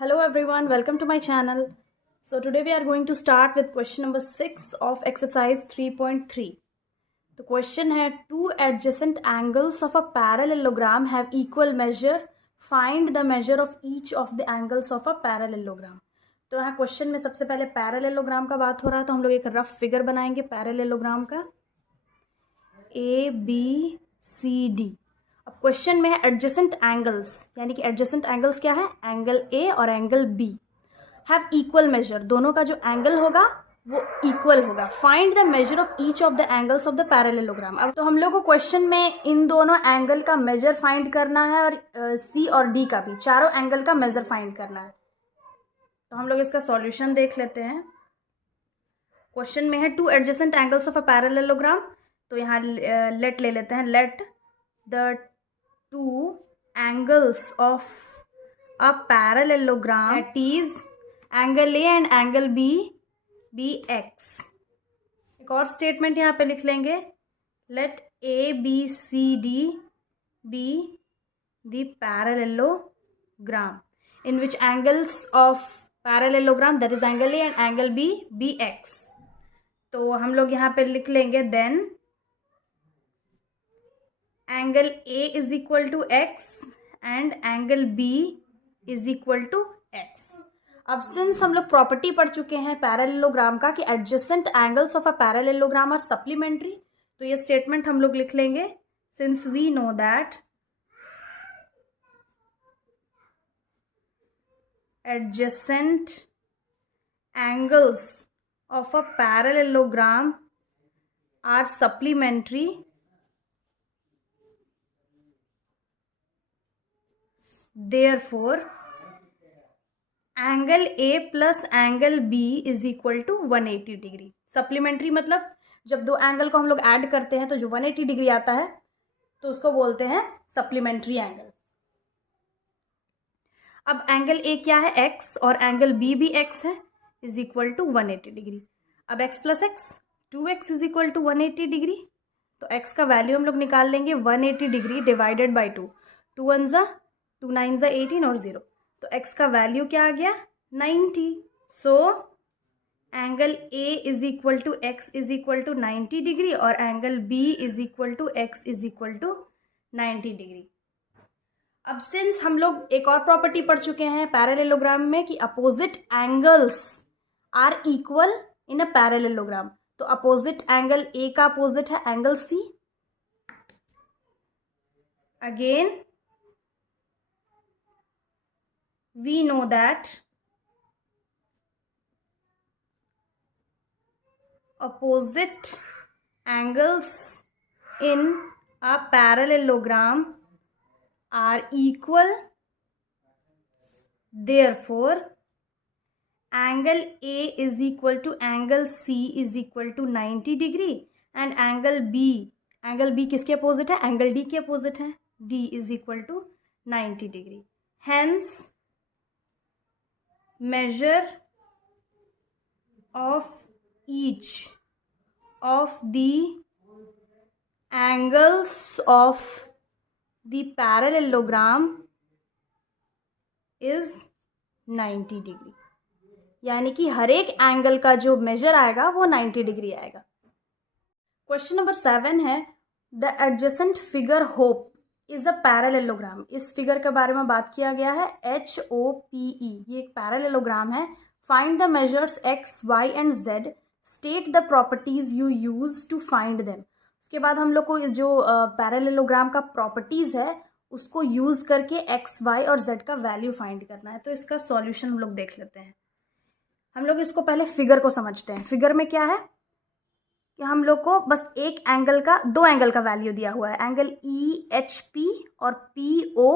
Hello everyone, welcome to my channel. So today we are going to start with question number 6 of exercise 3.3. The question है two adjacent angles of a parallelogram have equal measure. Find the measure of each of the angles of a parallelogram. तो यहाँ question में सबसे पहले parallelogram का बात हो रहा है, तो हम लोग एक रफ फिगर बनाएंगे पैरेललोग्राम का ए बी सी डी। अब क्वेश्चन में है एडजेसेंट एंगल्स, यानी कि एडजेसेंट एंगल्स क्या है, एंगल ए और angle B have equal measure, दोनों का जो एंगल होगा वो इक्वल होगा। Find the measure of each of the angles of the parallelogram. अब तो हम लोग को क्वेश्चन में इन दोनों एंगल का मेजर फाइंड करना है और सी और डी का भी, चारों एंगल का मेजर फाइंड करना है। तो हम लोग इसका सॉल्यूशन देख लेते हैं। क्वेश्चन में है two adjacent angles of a parallelogram, तो यहाँ लेट ले लेते हैं। Let the two angles of a parallelogram that is angle A and angle B be x. एक और स्टेटमेंट यहाँ पे लिख लेंगे, let A B C D be the parallelogram in which angles of parallelogram that is angle A and angle B be x। तो हम लोग यहाँ पे लिख लेंगे then angle A is equal to x and angle B is equal to x। अब since हम लोग प्रॉपर्टी पढ़ चुके हैं पैरेललोग्राम का कि adjacent angles of a parallelogram are supplementary, तो ये स्टेटमेंट हम लोग लिख लेंगे, since we know that adjacent angles of a parallelogram are supplementary, therefore angle A plus angle B is equal to 180 degree. Supplementary मतलब जब दो एंगल को हम लोग ऐड करते हैं तो जो 180 डिग्री आता है तो उसको बोलते हैं सप्लीमेंट्री एंगल। अब एंगल ए क्या है, x, और एंगल बी भी x है, इज इक्वल टू 180 डिग्री। अब x plus x 2x is equal to 180 degree, तो x का वैल्यू हम लोग निकाल लेंगे 180 डिग्री डिवाइडेड बाई 2, 2 1 ज़ा 2 9 ज़ा 18 और 0, तो x का वैल्यू क्या आ गया 90। So angle A is equal to x is equal to 90 degree और angle b is equal to x is equal to 90 degree. अब सिंस हम लोग एक और प्रॉपर्टी पढ़ चुके हैं पैरेललोग्राम में कि opposite angles are equal in a parallelogram, तो अपोजिट एंगल ए का अपोजिट है angle C. Again we know that opposite angles in a parallelogram are equal, therefore angle A is equal to angle C is equal to 90 degree and angle B किसके opposite है, angle D के opposite है, D is equal to 90 degree. hence measure of each of the angles of the parallelogram is 90 degree, यानी कि हर एक angle का जो major आएगा वो 90 डिग्री आएगा। क्वेश्चन नंबर 7 है the adjacent figure hope is a parallelogram. इस फिगर के बारे में बात किया गया है, HOPE, ये एक पैरेललोग्राम है। Find the measures x, y and z, state the properties you use to find them. उसके बाद हम लोग को जो पैरेललोग्राम का प्रॉपर्टीज़ है उसको यूज़ करके x, y और z का वैल्यू फाइंड करना है। तो इसका सॉल्यूशन हम लोग देख लेते हैं। हम लोग इसको पहले फिगर को समझते हैं। फिगर में क्या है कि हम लोग को बस एक एंगल का, दो एंगल का वैल्यू दिया हुआ है, एंगल EHP और PO,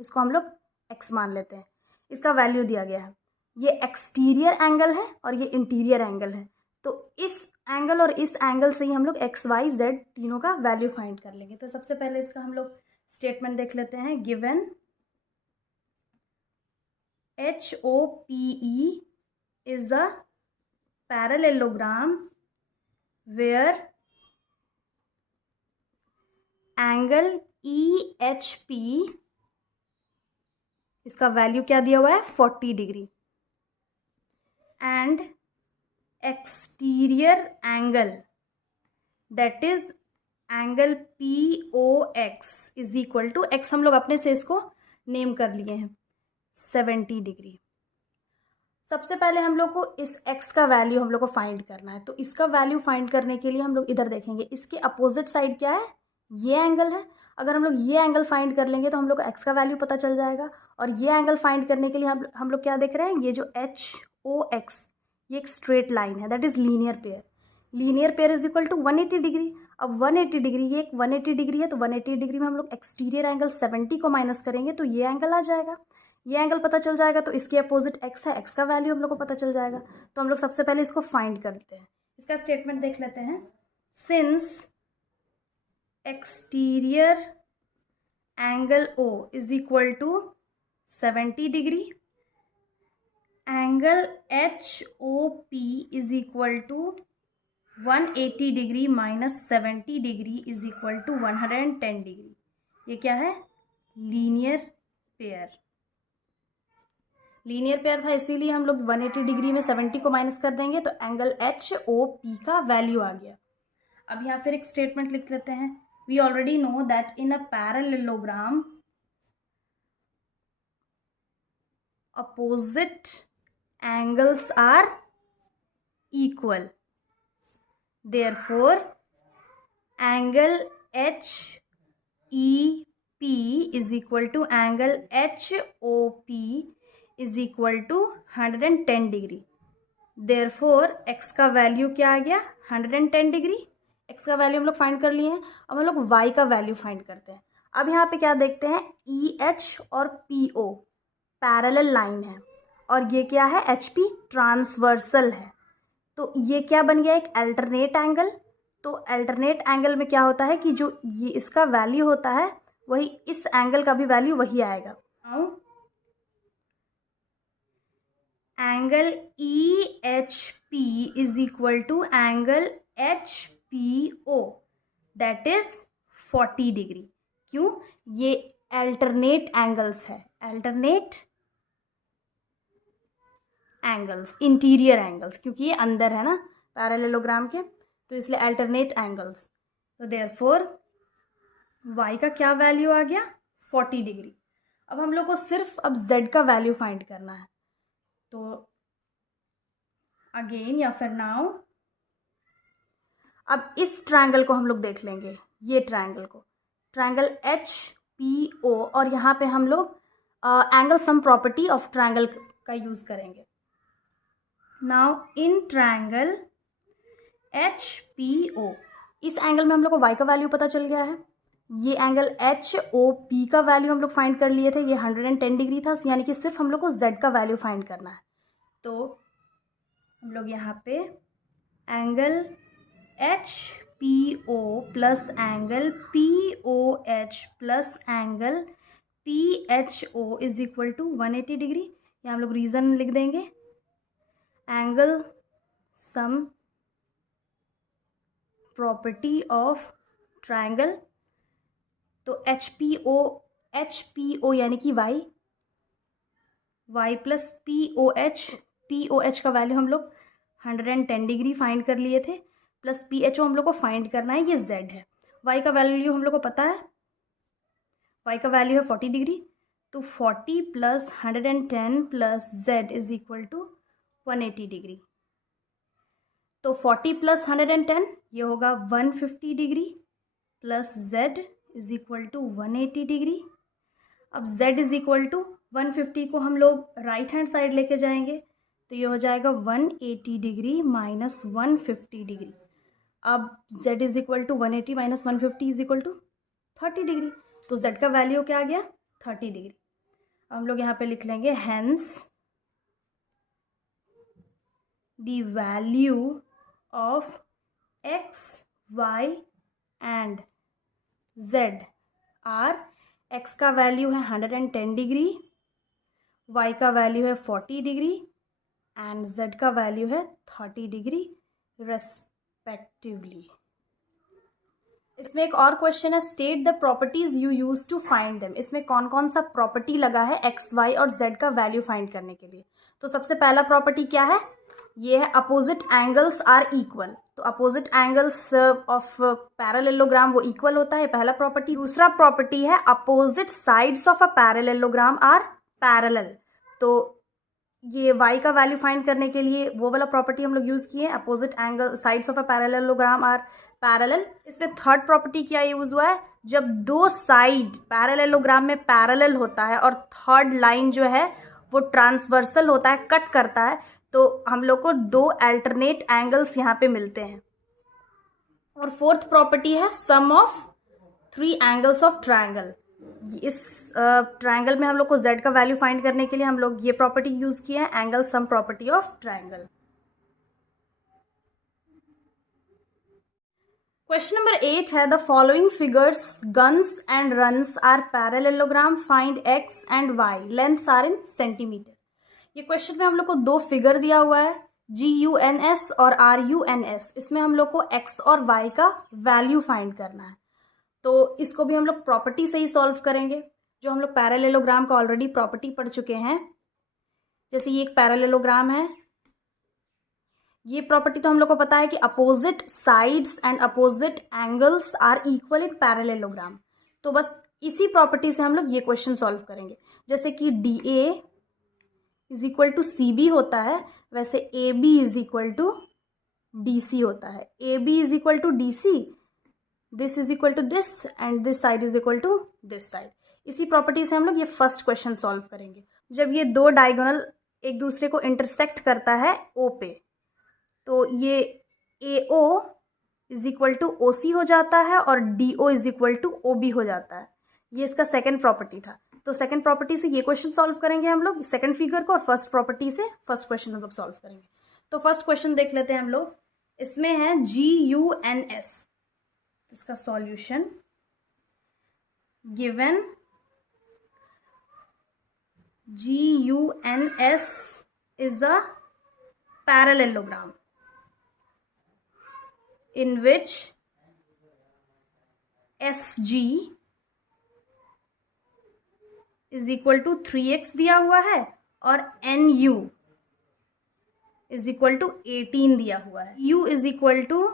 इसको हम लोग x मान लेते हैं, इसका वैल्यू दिया गया है। ये एक्सटीरियर एंगल है और ये इंटीरियर एंगल है, तो इस एंगल और इस एंगल से ही हम लोग x, y, z तीनों का वैल्यू फाइंड कर लेंगे। तो सबसे पहले इसका हम लोग स्टेटमेंट देख लेते हैं। Given HOPE is a parallelogram where angle EHP इसका वैल्यू क्या दिया हुआ है 40 degree, and exterior angle that is angle POX is equal to x, हम लोग अपने से इसको नेम कर लिए हैं 70 डिग्री। सबसे पहले हम लोग को इस x का वैल्यू हम लोग को फाइंड करना है। तो इसका वैल्यू फाइंड करने के लिए हम लोग इधर देखेंगे, इसके अपोजिट साइड क्या है, ये एंगल है। अगर हम लोग ये एंगल फाइंड कर लेंगे तो हम लोग को x का वैल्यू पता चल जाएगा। और ये एंगल फाइंड करने के लिए हम लोग क्या देख रहे हैं, ये जो HOX ये एक स्ट्रेट लाइन है, that is linear pair. Linear pair is equal to 180 degree. अब 180 डिग्री, ये एक 180 डिग्री है, तो 180 डिग्री में हम लोग एक्सटीरियर एंगल 70 को माइनस करेंगे तो ये एंगल आ जाएगा। ये एंगल पता चल जाएगा तो इसके अपोजिट x है, x का वैल्यू हम लोग को पता चल जाएगा। तो हम लोग सबसे पहले इसको फाइंड कर लेते हैं। इसका स्टेटमेंट देख लेते हैं। Since exterior angle O is equal to 70 degree, angle HOP is equal to 180 degree minus 70 degree is equal to 110 degree. ये क्या है, लीनियर पेयर। लीनियर पेयर था इसीलिए हम लोग 180 डिग्री में 70 को माइनस कर देंगे तो एंगल HOP का वैल्यू आ गया। अब यहाँ फिर एक स्टेटमेंट लिख लेते हैं। We already know that in a parallelogram opposite angles are equal, therefore angle HEP is equal to angle HOP is equal to 110 degree. therefore x का वैल्यू क्या आ गया 110 डिग्री। x का वैल्यू हम लोग फाइंड कर लिए हैं। अब हम लोग y का वैल्यू फाइंड करते हैं। अब यहाँ पे क्या देखते हैं, EH और PO पैरेलल लाइन है और ये क्या है, HP ट्रांसवर्सल है। तो ये क्या बन गया, एक अल्टरनेट एंगल। तो अल्टरनेट एंगल में क्या होता है कि जो ये इसका वैल्यू होता है वही इस एंगल का भी वैल्यू वही आएगा। Now angle EHP is equal to angle HPO that is 40 degree. क्यों, ये अल्टरनेट एंगल्स है, अल्टरनेट एंगल्स, इंटीरियर एंगल्स, क्योंकि ये अंदर है ना पैरेललोग्राम के, तो इसलिए अल्टरनेट एंगल्स। तो देयरफॉर y का क्या वैल्यू आ गया 40 डिग्री। अब हम लोग को सिर्फ अब z का वैल्यू फाइंड करना है। तो अगेन या फिर नाउ अब इस ट्रायंगल को हम लोग देख लेंगे, ये ट्रायंगल को, ट्रायंगल HPO, और यहाँ पे हम लोग angle sum property of triangle का यूज करेंगे। नाउ इन ट्रायंगल HPO, इस एंगल में हम लोग को y का वैल्यू पता चल गया है। ये एंगल HOP का वैल्यू हम लोग फाइंड कर लिए थे, ये 110 डिग्री था, यानी कि सिर्फ हम लोग को z का वैल्यू फाइंड करना है। तो हम लोग यहाँ पे angle HPO plus angle POH plus angle PHO is equal to 180 degree. यहाँ हम लोग रीज़न लिख देंगे, angle sum property of triangle. तो HPO यानी कि y प्लस POH का वैल्यू हम लोग 110 डिग्री फाइंड कर लिए थे, प्लस PHO हम लोग को फाइंड करना है, ये z है। y का वैल्यू हम लोग को पता है, y का वैल्यू है 40 डिग्री। तो 40 plus 110 plus z is equal to 180 degree. तो 40 प्लस 110 ये होगा 150 degree plus z is equal to 180 degree. अब z इज इक्वल टू 150 को हम लोग राइट हैंड साइड लेके जाएंगे तो ये हो जाएगा 180 डिग्री माइनस 150 डिग्री। अब z is equal to 180 minus 150 is equal to 30 degree. तो z का वैल्यू क्या आ गया 30 डिग्री। अब हम लोग यहाँ पे लिख लेंगे hence the value of x, y and z are, x का वैल्यू है 110 डिग्री, y का वैल्यू है 40 डिग्री एंड z का वैल्यू है 30 डिग्री रेस्पेक्टिवली। इसमें एक और क्वेश्चन है, state the properties you use to find them. इसमें कौन कौन सा प्रॉपर्टी लगा है एक्स वाई और जेड का वैल्यू फाइंड करने के लिए। तो सबसे पहला प्रॉपर्टी क्या है, ये है अपोजिट एंगल्स आर इक्वल। तो अपोजिट एंगल्स ऑफ पैरेललोग्राम वो इक्वल होता है, पहला प्रॉपर्टी। दूसरा प्रॉपर्टी है opposite sides of a parallelogram are parallel. तो ये y का वैल्यू फाइंड करने के लिए वो वाला प्रॉपर्टी हम लोग यूज किए, opposite angle sides of a parallelogram are parallel. इसमें थर्ड प्रॉपर्टी क्या यूज हुआ है, जब दो साइड पैरेललोग्राम में पैरेलल होता है और थर्ड लाइन जो है वो ट्रांसवर्सल होता है, कट करता है, तो हम लोग को दो अल्टरनेट एंगल्स यहाँ पे मिलते हैं। और फोर्थ प्रॉपर्टी है sum of three angles of triangle. इस ट्रायंगल में हम लोग को z का वैल्यू फाइंड करने के लिए हम लोग ये प्रॉपर्टी यूज किया है, angle sum property of triangle. Question number 8 है, the following figures guns and runs are parallelogram, find x and y, lengths are in centimeter. ये क्वेश्चन में हम लोग को दो फिगर दिया हुआ है, GUNS और RUNS। इसमें हम लोग को x और y का वैल्यू फाइंड करना है। तो इसको भी हम लोग प्रॉपर्टी से ही सॉल्व करेंगे, जो हम लोग पैरेललोग्राम का ऑलरेडी प्रॉपर्टी पढ़ चुके हैं। जैसे ये एक पैरेललोग्राम है, ये प्रॉपर्टी तो हम लोग को पता है कि opposite sides and opposite angles are equal in parallelogram. तो बस इसी प्रॉपर्टी से हम लोग ये क्वेश्चन सॉल्व करेंगे। जैसे कि DA is equal to CB होता है, वैसे AB is equal to DC होता है। AB is equal to DC, this is equal to this and this side is equal to this side. इसी प्रॉपर्टी से हम लोग ये फर्स्ट क्वेश्चन सॉल्व करेंगे। जब ये दो डायगोनल एक दूसरे को इंटरसेक्ट करता है O पे, तो ये AO is equal to OC हो जाता है और DO is equal to OB हो जाता है। ये इसका सेकंड प्रॉपर्टी था। तो सेकंड प्रॉपर्टी से ये क्वेश्चन सॉल्व करेंगे हम लोग, सेकंड फिगर को, और फर्स्ट प्रॉपर्टी से फर्स्ट क्वेश्चन हम लोग सॉल्व करेंगे। तो फर्स्ट क्वेश्चन देख लेते हैं हम लोग। इसमें है GUNS, इसका solution, given GUNS is a parallelogram in which SG is equal to 3x दिया हुआ है और NU is equal to 18 दिया हुआ है। U is equal to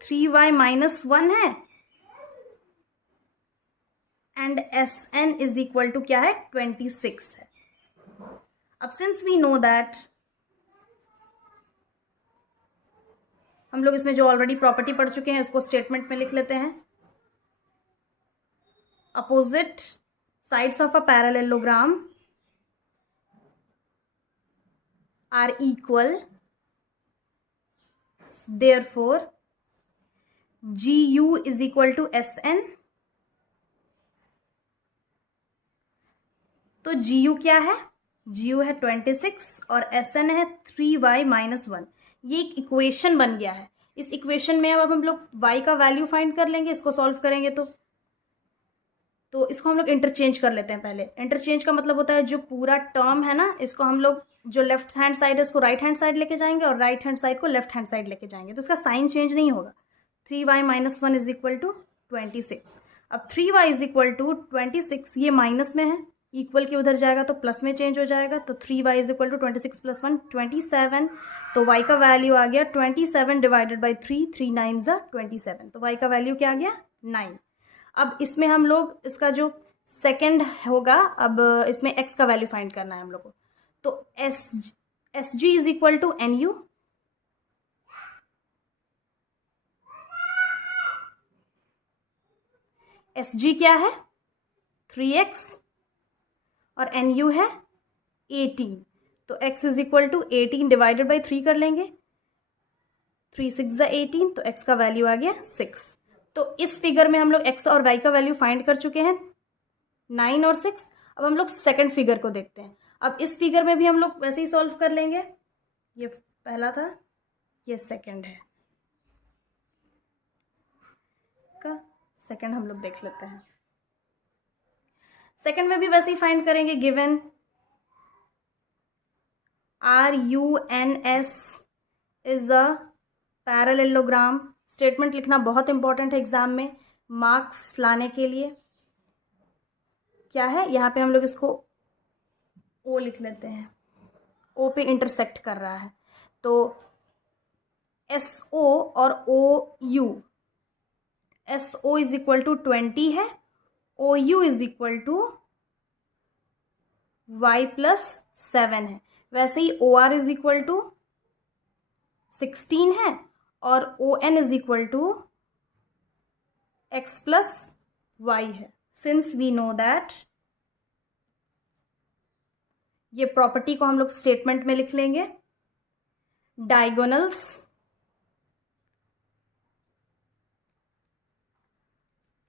3y minus 1 है and SN is equal to क्या है, 26 है। अब सिंस वी नो दैट, हम लोग इसमें जो ऑलरेडी प्रॉपर्टी पढ़ चुके हैं उसको स्टेटमेंट में लिख लेते हैं। Opposite sides of a parallelogram are equal, therefore GU is equal to SN। तो GU क्या है, GU है 26 और SN है 3y माइनस 1। ये एक इक्वेशन बन गया है। इस इक्वेशन में अब हम लोग y का वैल्यू फाइंड कर लेंगे, इसको सॉल्व करेंगे तो इसको हम लोग इंटरचेंज कर लेते हैं। पहले इंटरचेंज का मतलब होता है जो पूरा टर्म है ना, इसको हम लोग जो लेफ्ट हैंड साइड है उसको राइट हैंड साइड लेके जाएंगे और राइट हैंड साइड को लेफ्ट हैंड साइड लेके जाएंगे, तो इसका साइन चेंज नहीं होगा। 3y minus 1 is equal to 26। अब 3y इज इक्वल टू 26, ये माइनस में है, इक्वल के उधर जाएगा तो प्लस में चेंज हो जाएगा। तो 3y is equal to 26 plus 1 27। तो y का वैल्यू आ गया 27 डिवाइडेड बाई 3, 3 9 ज़ा 27। तो y का वैल्यू क्या आ गया, 9। अब इसमें हम लोग इसका जो सेकंड होगा, अब इसमें x का वैल्यू फाइंड करना है हम लोग को। तो SG is equal to NU, SG क्या है 3x और NU है 18। तो x is equal to 18 divided by 3 कर लेंगे, 3 6 ज़ा 18, तो x का वैल्यू आ गया 6। तो इस फिगर में हम लोग x और y का वैल्यू फाइंड कर चुके हैं, 9 और 6। अब हम लोग सेकंड फिगर को देखते हैं। अब इस फिगर में भी हम लोग वैसे ही सॉल्व कर लेंगे। ये पहला था, ये सेकंड है, इसका सेकंड हम लोग देख लेते हैं। सेकंड में भी वैसे ही फाइंड करेंगे, given RUNS is a parallelogram statement लिखना बहुत इंपॉर्टेंट है एग्जाम में मार्क्स लाने के लिए। क्या है यहाँ पे हम लोग इसको ओ लिख लेते हैं, ओ पे इंटरसेक्ट कर रहा है, तो SO और OU, SO is equal to 20 है, OU is equal to y plus 7 है। वैसे ही OR इज इक्वल टू 16 है और ON is equal to x plus y है। सिंस वी नो दैट, ये प्रॉपर्टी को हम लोग स्टेटमेंट में लिख लेंगे, डायगोनल्स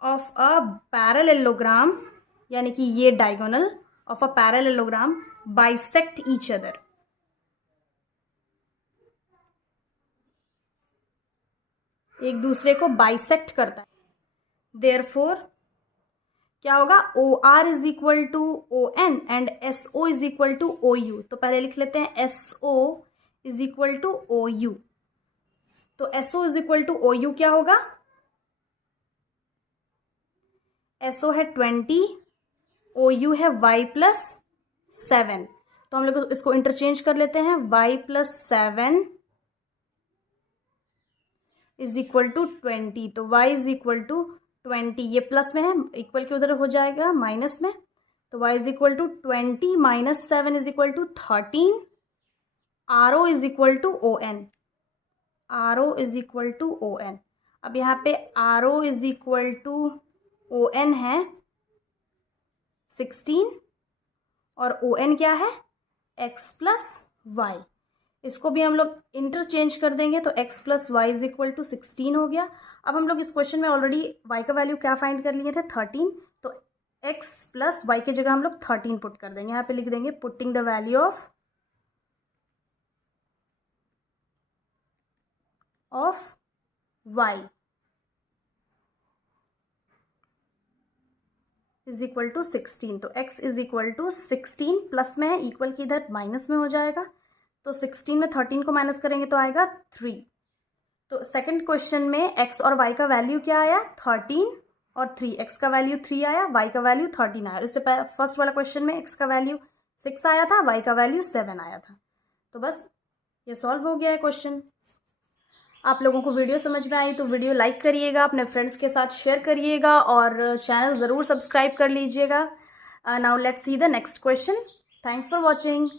ऑफ अ पैरेललोग्राम, यानी कि ये diagonal of a parallelogram bisect each other. एक दूसरे को बाइसेक्ट करता है। देयरफॉर क्या होगा, OR is equal to ON and SO is equal to OU। तो पहले लिख लेते हैं SO is equal to OU। तो SO is equal to OU क्या होगा, SO है 20, OU है y प्लस 7। तो हम लोग इसको इंटरचेंज कर लेते हैं, y plus 7 is equal to 20। तो y इज इक्वल टू 20, ये प्लस में है, इक्वल के उधर हो जाएगा माइनस में, तो y is equal to 20 minus 7 is equal to 13। RO is equal to ON, RO is equal to ON। अब यहाँ पे RO is equal to ON है 16 और ON क्या है, x प्लस y। इसको भी हम लोग इंटरचेंज कर देंगे, तो x plus y is equal to 16 हो गया। अब हम लोग इस क्वेश्चन में ऑलरेडी y का वैल्यू क्या फाइंड कर लिए थे, 13, तो x प्लस वाई की जगह हम लोग 13 पुट कर देंगे। यहाँ पे लिख देंगे putting the value of y is equal to 16। तो x is equal to 16, plus में है, इक्वल की इधर माइनस में हो जाएगा, तो 16 में 13 को माइनस करेंगे तो आएगा 3। तो सेकंड क्वेश्चन में x और y का वैल्यू क्या आया, 13 और 3। x का वैल्यू 3 आया, y का वैल्यू 13 आया। इससे फर्स्ट वाला क्वेश्चन में x का वैल्यू 6 आया था, y का वैल्यू 7 आया था। तो बस ये सॉल्व हो गया है क्वेश्चन। आप लोगों को वीडियो समझ में आई तो वीडियो लाइक करिएगा, अपने फ्रेंड्स के साथ शेयर करिएगा और चैनल ज़रूर सब्सक्राइब कर लीजिएगा। Now let's see the next question. Thanks for watching.